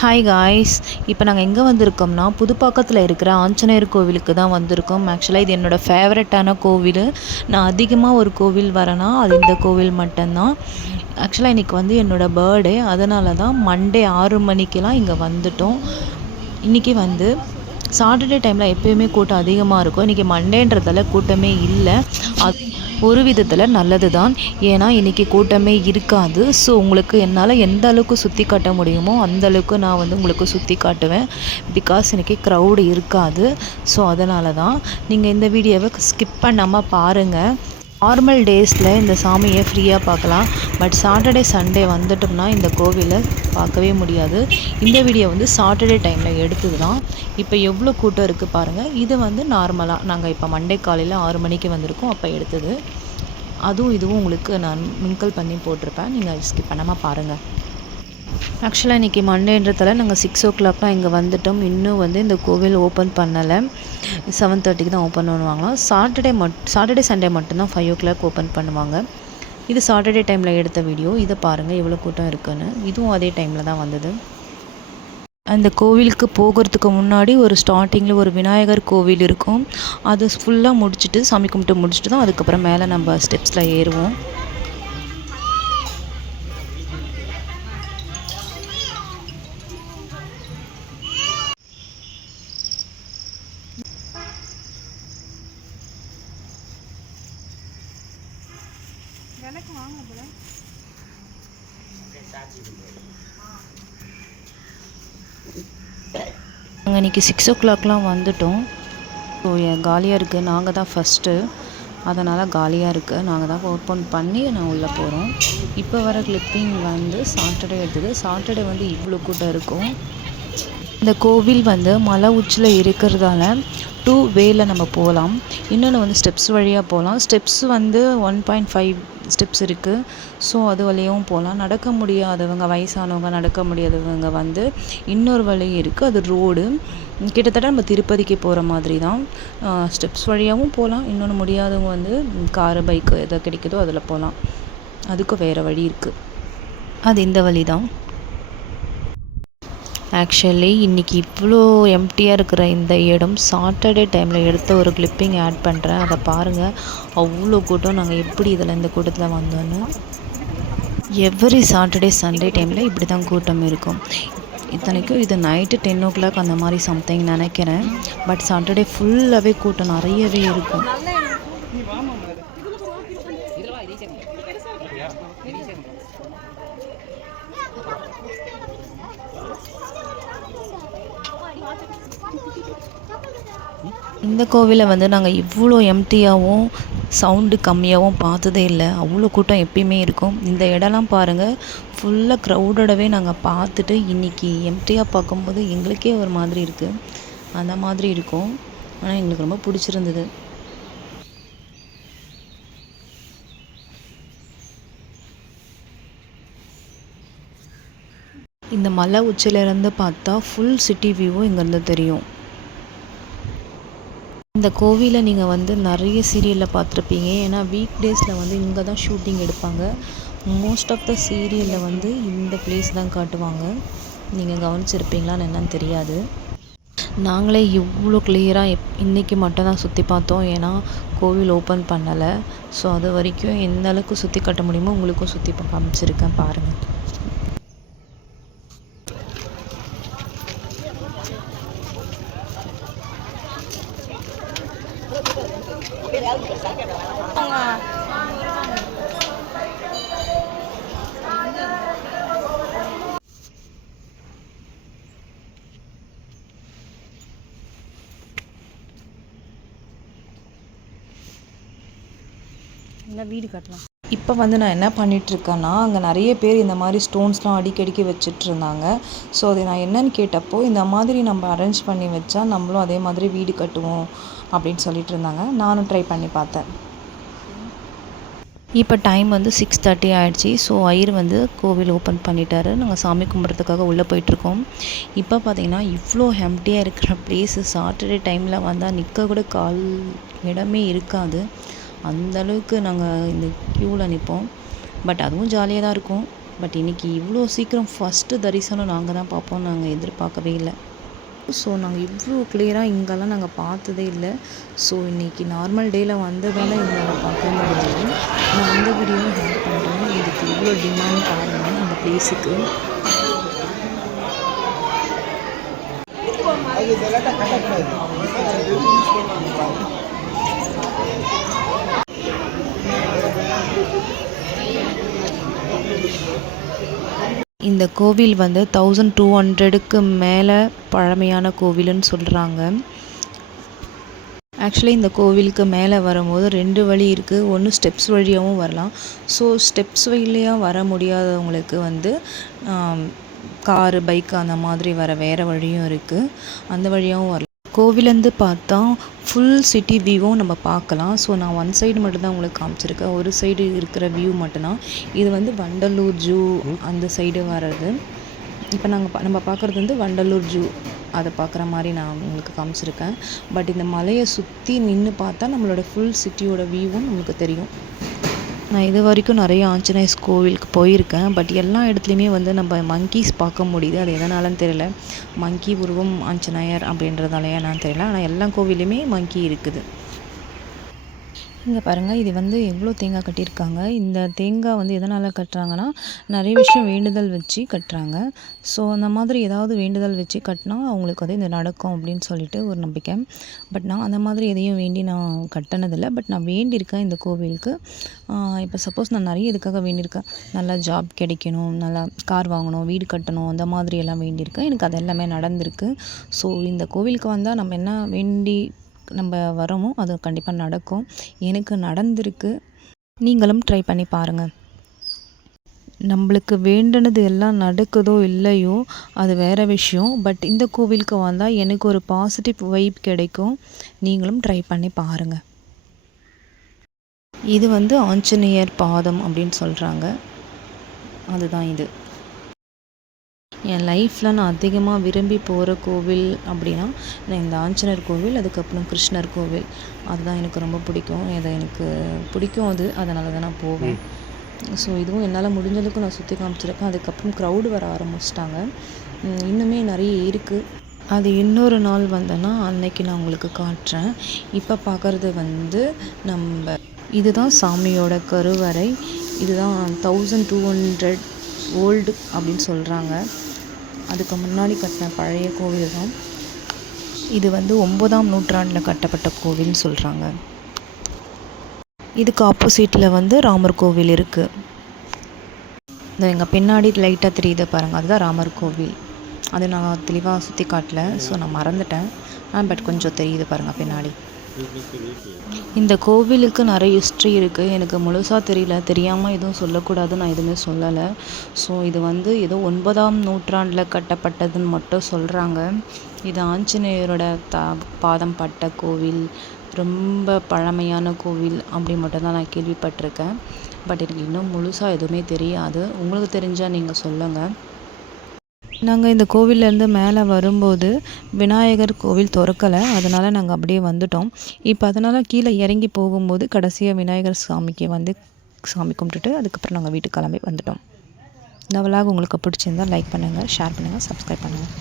Hi guys. இப்போ நாங்கள் எங்கே வந்திருக்கோம்னா புதுப்பாக்கத்தில் இருக்கிற ஆஞ்சநேயர் கோவிலுக்கு தான் வந்திருக்கோம். ஆக்சுவலாக இது என்னோடய ஃபேவரட்டான கோவில். நான் அதிகமாக ஒரு கோவில் வரேன்னா அது இந்த கோவில் மட்டும்தான். ஆக்சுவலாக இன்றைக்கி வந்து என்னோடய பர்த்டே, அதனால தான் மண்டே 6 மணிக்கெலாம் இங்கே வந்துட்டோம். இன்றைக்கி வந்து சாட்டர்டே டைமில் எப்போயுமே கூட்டம் அதிகமாக இருக்கும். இன்றைக்கி மண்டேன்றதால கூட்டமே இல்லை. அது ஒரு விதத்தில் நல்லது தான். ஏன்னா இன்றைக்கி கூட்டமே இருக்காது. ஸோ உங்களுக்கு என்னால் எந்த அளவுக்கு சுற்றி காட்ட முடியுமோ அந்தளவுக்கு நான் வந்து உங்களுக்கு சுற்றி காட்டுவேன். பிகாஸ் இன்றைக்கி க்ரௌடு இருக்காது. ஸோ அதனால தான் நீங்கள் இந்த வீடியோவை ஸ்கிப் பண்ணாமல் பாருங்கள். நார்மல் டேஸில் இந்த சாமியை ஃப்ரீயாக பார்க்கலாம். பட் சாட்டர்டே சண்டே வந்துட்டோம்னா இந்த கோவிலை பார்க்கவே முடியாது. இந்த வீடியோ வந்து சாட்டர்டே டைமில் எடுத்தது தான். இப்போ எவ்வளோ கூட்டம் இருக்குது பாருங்கள். இது வந்து நார்மலாக நாங்கள் இப்போ மண்டே காலையில் 6 மணிக்கு வந்திருக்கோம், அப்போ எடுத்தது. அதுவும் இதுவும் உங்களுக்கு நான் மிங்கிள் பண்ணி போட்டிருப்பேன். நீங்கள் ஸ்கிப் பண்ணாமல் பாருங்கள். ஆக்சுவலாக இன்றைக்கி மண்டேன்றதால நாங்கள் 6 o'clock இங்கே வந்துட்டோம். இன்னும் வந்து இந்த கோவில் ஓப்பன் பண்ணலை. 7:30க்கு தான் ஓப்பன் பண்ணுவாங்களாம். சாட்டர்டே சண்டே மட்டும்தான் 5 o'clock ஓப்பன் பண்ணுவாங்க. இது சாட்டர்டே டைமில் எடுத்த வீடியோ. இதை பாருங்கள் எவ்வளோ கூட்டம் இருக்குன்னு. இதுவும் அதே டைமில் தான் வந்தது. அந்த கோவிலுக்கு போகிறதுக்கு முன்னாடி ஒரு ஸ்டார்டிங்கில் ஒரு விநாயகர் கோவில் இருக்கும். அது ஃபுல்லாக முடிச்சுட்டு சாமி கும்பிட்டு முடிச்சுட்டு தான் அதுக்கப்புறம் மேலே நம்ம ஸ்டெப்ஸில் ஏறுவோம். நாங்கள் இன்றைக்கி 6 o'clockலாம் வந்துட்டோம். ஸோ காலியாக இருக்குது. நாங்கள் தான் ஃபஸ்ட்டு, அதனால் காலியாக இருக்குது. நாங்கள் தான் ஓப்பன் பண்ணி நான் உள்ளே போகிறோம். இப்போ வர கிளிப்பிங் வந்து சாட்டர்டே எடுத்தது. சாட்டர்டே வந்து இவ்வளோ கூட்டம் இருக்கும். இந்த கோவில் வந்து மலை உச்சியில் இருக்கிறதால 2 வேல நம்ம போகலாம். இன்னொன்று வந்து ஸ்டெப்ஸ் வழியாக போகலாம். ஸ்டெப்ஸ் வந்து 1.5 ஸ்டெப்ஸ் இருக்குது. ஸோ அது வழியாகவும் போகலாம். நடக்க முடியாதவங்க, வயசானவங்க, நடக்க முடியாதவங்க வந்து இன்னொரு வழி இருக்குது. அது ரோடு. கிட்டத்தட்ட நம்ம திருப்பதிக்கு போகிற மாதிரி தான். ஸ்டெப்ஸ் வழியாகவும் போகலாம். இன்னொன்று முடியாதவங்க வந்து காரு, பைக்கு எதை கிடைக்குதோ அதில் போகலாம். அதுக்கும் வேறு வழி இருக்குது. அது இந்த வழி தான். ஆக்சுவலி இன்றைக்கி இவ்வளோ எம்டியாக இருக்கிற இந்த இடம் சாட்டர்டே டைமில் எடுத்த ஒரு கிளிப்பிங் ஆட் பண்ணுறேன். அதை பாருங்கள். அவ்வளோ கூட்டம். நாங்கள் எப்படி இதில் இந்த கூட்டத்தில் வந்தோன்னு. எவ்ரி சாட்டர்டே சண்டே டைமில் இப்படி தான் கூட்டம் இருக்கும். இத்தனைக்கும் இது நைட்டு 10 o'clock அந்த மாதிரி சம்திங் நினைக்கிறேன். பட் சாட்டர்டே ஃபுல்லாகவே கூட்டம் நிறையவே இருக்கும். இந்த கோவிலை வந்து நாங்கள் இவ்வளோ எம்டியாகவும் சவுண்டு கம்மியாகவும் பார்த்ததே இல்லை. அவ்வளோ கூட்டம் எப்பயுமே இருக்கும். இந்த இடம்லாம் பாருங்கள், ஃபுல்லாக க்ரௌடடாகவே நாங்கள் பார்த்துட்டு இன்றைக்கி எம்டியாக பார்க்கும்போது எங்களுக்கே ஒரு மாதிரி இருக்குது. அந்த மாதிரி இருக்கும். ஆனால் எங்களுக்கு ரொம்ப பிடிச்சிருந்தது. இந்த மலை உச்சியிலேருந்து பார்த்தா ஃபுல் சிட்டி வியூவும் இங்கேருந்து தெரியும். இந்த கோவிலை நீங்கள் வந்து நிறைய சீரியலில் பார்த்துருப்பீங்க. ஏன்னா வீக் டேஸில் வந்து இங்கே தான் ஷூட்டிங் எடுப்பாங்க. மோஸ்ட் ஆஃப் த சீரியலில் வந்து இந்த பிளேஸ் தான் காட்டுவாங்க. நீங்கள் கவனிச்சிருப்பீங்களான்னு என்னன்னு தெரியாது. நாங்களே இவ்வளோ கிளியராக இன்றைக்கி மட்டும் தான் சுற்றி பார்த்தோம். ஏன்னா கோவில் ஓப்பன் பண்ணலை. ஸோ அது வரைக்கும் எந்த அளவுக்கு சுற்றி காட்ட முடியுமோ உங்களுக்கும் சுற்றி காமிச்சிருக்கேன் பாருங்கள். வீடு கட்டலாம். இப்போ வந்து நான் என்ன பண்ணிகிட்ருக்கேன்னா, அங்கே நிறைய பேர் இந்த மாதிரி ஸ்டோன்ஸ்லாம் அடிக்கடிக்கு வச்சிட்ருந்தாங்க. ஸோ அது நான் என்னன்னு கேட்டப்போ, இந்த மாதிரி நம்ம அரேஞ்ச் பண்ணி வச்சா நம்மளும் அதே மாதிரி வீடு கட்டுவோம் அப்படின்னு சொல்லிட்டு இருந்தாங்க. நானும் ட்ரை பண்ணி பார்த்தேன். இப்போ டைம் வந்து 6:30 ஆகிடுச்சி. ஸோ ஐயர் வந்து கோவில் ஓப்பன் பண்ணிட்டாரு. நாங்கள் சாமி கும்பிட்றதுக்காக உள்ளே போயிட்டுருக்கோம். இப்போ பார்த்திங்கன்னா இவ்வளோ எம்டியாக இருக்கிற பிளேஸு சாட்டர்டே டைமில் வந்தால் நிற்க கூட கால் இடமே இருக்காது. அந்தளவுக்கு நாங்கள் இந்த க்யூவில் நிற்போம். பட் அதுவும் ஜாலியாக தான் இருக்கும். பட் இன்றைக்கி இவ்வளோ சீக்கிரம் ஃபஸ்ட்டு தரிசனம் நாங்கள் தான் பார்ப்போம், நாங்கள் எதிர்பார்க்கவே இல்லை. ஸோ நாங்கள் இவ்வளோ கிளியராக இங்கெல்லாம் நாங்கள் பார்த்ததே இல்லை. ஸோ இன்றைக்கி நார்மல் டேயில் வந்ததால் எங்களால் பார்க்க முடிஞ்சது. நான் அந்த வீடியோவும் ஹேட் பண்ணுறேன். இதுக்கு இவ்வளோ டிமாண்ட் பாருங்கள் அந்த பிளேஸுக்கு. இந்த கோவில் வந்து 1200க்கு மேலே பழமையான கோவிலுன்னு சொல்கிறாங்க. ஆக்சுவலி இந்த கோவிலுக்கு மேலே வரும்போது 2 வழி இருக்குது. ஒன்று ஸ்டெப்ஸ் வழியாகவும் வரலாம். ஸோ ஸ்டெப்ஸ் வழியாக வர முடியாதவங்களுக்கு வந்து காரு, பைக்கு அந்த மாதிரி வேறு வழியும் இருக்குது. அந்த வழியாகவும் வரலாம். கோவிலேருந்து பார்த்தா ஃபுல் சிட்டி வியூவும் நம்ம பார்க்கலாம். ஸோ நான் ஒன் சைடு மட்டும்தான் உங்களுக்கு காமிச்சிருக்கேன். ஒரு சைடு இருக்கிற வியூ மட்டும்தான். இது வந்து வண்டலூர் ஜூ அந்த சைடு வர்றது. இப்போ நம்ம பார்க்குறது வந்து வண்டலூர் ஜூ, அதை பார்க்குற மாதிரி நான் உங்களுக்கு காமிச்சிருக்கேன். பட் இந்த மலையை சுற்றி நின்று பார்த்தா நம்மளோட ஃபுல் சிட்டியோட வியூவும் நம்மளுக்கு தெரியும். நான் இது வரைக்கும் நிறைய ஆஞ்சநேயர் கோவிலுக்கு போயிருக்கேன். பட் எல்லா இடத்துலையுமே வந்து நம்ம மங்கீஸ் பார்க்க முடியுது. அது எதனாலன்னு தெரியல. மங்கி உருவம் ஆஞ்சநேயர் அப்படின்றதாலையா என்னன்னு தெரியல. ஆனால் எல்லா கோவிலையுமே மங்கி இருக்குது. இங்கே பாருங்கள், இது வந்து எவ்வளோ தேங்காய் கட்டியிருக்காங்க. இந்த தேங்காய் வந்து எதனால் கட்டுறாங்கன்னா, நிறைய விஷயம் வேண்டுதல் வச்சு கட்டுறாங்க. ஸோ அந்த மாதிரி ஏதாவது வேண்டுதல் வச்சு கட்டினா அவங்களுக்கு வந்து இது நடக்கும் அப்படின்னு சொல்லிட்டு ஒரு நம்பிக்கை. பட் நான் அந்த மாதிரி எதையும் வேண்டி நான் கட்டினதில்லை. பட் நான் வேண்டியிருக்கேன் இந்த கோவிலுக்கு. இப்போ சப்போஸ் நான் நிறைய இதுக்காக வேண்டியிருக்கேன். நல்லா ஜாப் கிடைக்கணும், நல்லா கார் வாங்கணும், வீடு கட்டணும், அந்த மாதிரி எல்லாம் வேண்டியிருக்கேன். எனக்கு அது எல்லாமே நடந்திருக்கு. ஸோ இந்த கோவிலுக்கு வந்தால் நம்ம என்ன வேண்டி நம்ம வரோமோ அது கண்டிப்பாக நடக்கும். எனக்கு நடந்திருக்கு. நீங்களும் ட்ரை பண்ணி பாருங்கள். நம்மளுக்கு வேண்டினது எல்லாம் நடக்குதோ இல்லையோ அது வேறு விஷயம். பட் இந்த கோவிலுக்கு வந்தால் எனக்கு ஒரு பாசிட்டிவ் வைப் கிடைக்கும். நீங்களும் ட்ரை பண்ணி பாருங்கள். இது வந்து ஆஞ்சநேயர் பாதம் அப்படின்னு சொல்கிறாங்க. அதுதான் இது. என் லைஃப்பில் நான் அதிகமாக விரும்பி போகிற கோவில் அப்படின்னா இந்த ஆஞ்சநேயர் கோவில், அதுக்கப்புறம் கிருஷ்ணர் கோவில். அதுதான் எனக்கு ரொம்ப பிடிக்கும். எனக்கு பிடிக்கும் அதனால தான் நான் போவேன். ஸோ இதுவும் என்னால் முடிஞ்சதுக்கும் நான் சுற்றி காமிச்சிருக்கேன். அதுக்கப்புறம் க்ரௌடு வர ஆரம்பிச்சிட்டாங்க. இன்னுமே நிறைய இருக்குது. அது இன்னொரு நாள் வந்தேன்னா அன்னைக்கு நான் உங்களுக்கு காட்டுறேன். இப்போ பார்க்குறது வந்து இதுதான் சாமியோட கருவறை. இதுதான் 1200 ஓல்டு அப்படின்னு சொல்கிறாங்க. அதுக்கு முன்னாடி கட்டின பழைய கோவில் தான் இது. வந்து 9ஆம் நூற்றாண்டில் கட்டப்பட்ட கோவில்னு சொல்கிறாங்க. இதுக்கு ஆப்போசிட்டில் வந்து ராமர் கோவில் இருக்குது. இந்த எங்கள் பின்னாடி லைட்டாக தெரியுது பாருங்கள், அதுதான் ராமர் கோவில். அது நான் தெளிவாக சுற்றி காட்டல, ஸோ நான் மறந்துட்டேன். பட் கொஞ்சம் தெரியுது பாருங்கள் பின்னாடி. இந்த கோவிலுக்கு நிறைய ஹிஸ்ட்ரி இருக்குது. எனக்கு முழுசாக தெரியல. தெரியாமல் எதுவும் சொல்லக்கூடாது, நான் எதுவுமே சொல்லலை. ஸோ இது வந்து ஏதோ 9ஆம் நூற்றாண்டில் கட்டப்பட்டதுன்னு மட்டும் சொல்கிறாங்க. இது ஆஞ்சநேயரோட பாதம் பட்ட கோவில், ரொம்ப பழமையான கோவில் அப்படி மட்டும்தான் நான் கேள்விப்பட்டிருக்கேன். பட் எனக்கு இன்னும் முழுசாக எதுவுமே தெரியாது. உங்களுக்கு தெரிஞ்சால் நீங்கள் சொல்லுங்கள். நாங்கள் இந்த கோவிலேருந்து மேலே வரும்போது விநாயகர் கோவில் திறக்கலை. அதனால் நாங்கள் அப்படியே வந்துட்டோம். இப்போ அதனால் கீழே இறங்கி போகும்போது கடைசியாக விநாயகர் சாமிக்கு வந்து சாமி கும்பிட்டுட்டு அதுக்கப்புறம் நாங்கள் வீட்டுக்கு கிளம்பி வந்துட்டோம். இந்த விலாக் உங்களுக்கு பிடிச்சிருந்தால் லைக் பண்ணுங்கள், ஷேர் பண்ணுங்கள், சப்ஸ்கிரைப் பண்ணுங்கள்.